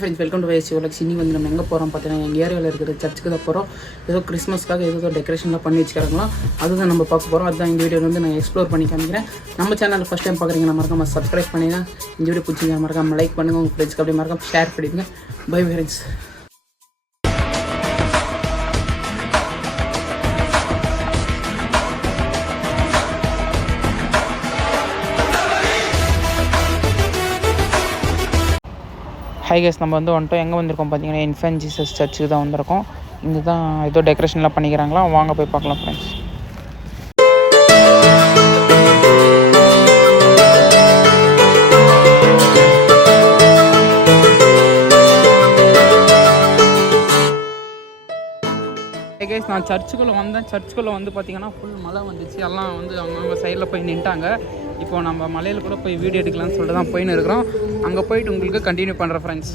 Friends welcome to வைஎஸ் யுவலக்ஸ். இன்னி வந்து நம்ம எங்கே போகிறோம் பார்த்தீங்கன்னா எங்கள் ஏரியாவில் இருக்கிற சர்ச்சுக்கு தான் போகிறோம். ஏதோ கிறிஸ்மஸ்க்காக ஏதோ டெக்கரேஷன்லாம் பண்ணி வச்சுக்கிறாங்களோ அதுதான் நம்ம பார்க்க போகிறோம். அதுதான் இந்த வீடியோ வந்து நான் எக்ஸ்ப்ளோர் பண்ணி காமிக்கிறேன். நம்ம சேனல் ஃபஸ்ட் டைம் பார்க்குறீங்கன்னா மறக்காம சப்ஸ்கிரைப் பண்ணிங்க. இந்த வீடியோ பிடிச்சிங்க மறக்காம லைக் பண்ணுங்கள். உங்கள் ஃப்ரெண்ட்ஸ்க்கு அப்படியே மறக்காம ஷேர் பண்ணிடுங்க. Bye friends. ஹை கேஸ், நம்ம வந்து வந்துட்டோம். எங்கே வந்திருக்கோம் பார்த்தீங்கன்னா இன்ஃபென்ட் ஜீசஸ் சர்ச்சுக்கு தான் வந்திருக்கோம். இங்கே தான் ஏதோ டெக்கரேஷன்லாம் பண்ணிக்கிறாங்களா, வாங்க போய் பார்க்கலாம் ஃப்ரெண்ட்ஸ். ஹை கேஸ், நான் சர்ச்சுக்குள்ளே வந்தேன். சர்ச்சுக்குள்ளே வந்து பார்த்தீங்கன்னா ஃபுல் மழை வந்துச்சு. எல்லாம் வந்து அவங்க சைடில் போய் நின்ட்டாங்க. இப்போ நம்ம மலையில் கூட போய் வீடியோ எடுக்கலாம்னு சொல்லிட்டு தான் போயின்னு இருக்கிறோம். அங்கே போயிட்டு உங்களுக்கு கண்டினியூ பண்ணுறேன் ஃப்ரெண்ட்ஸ்.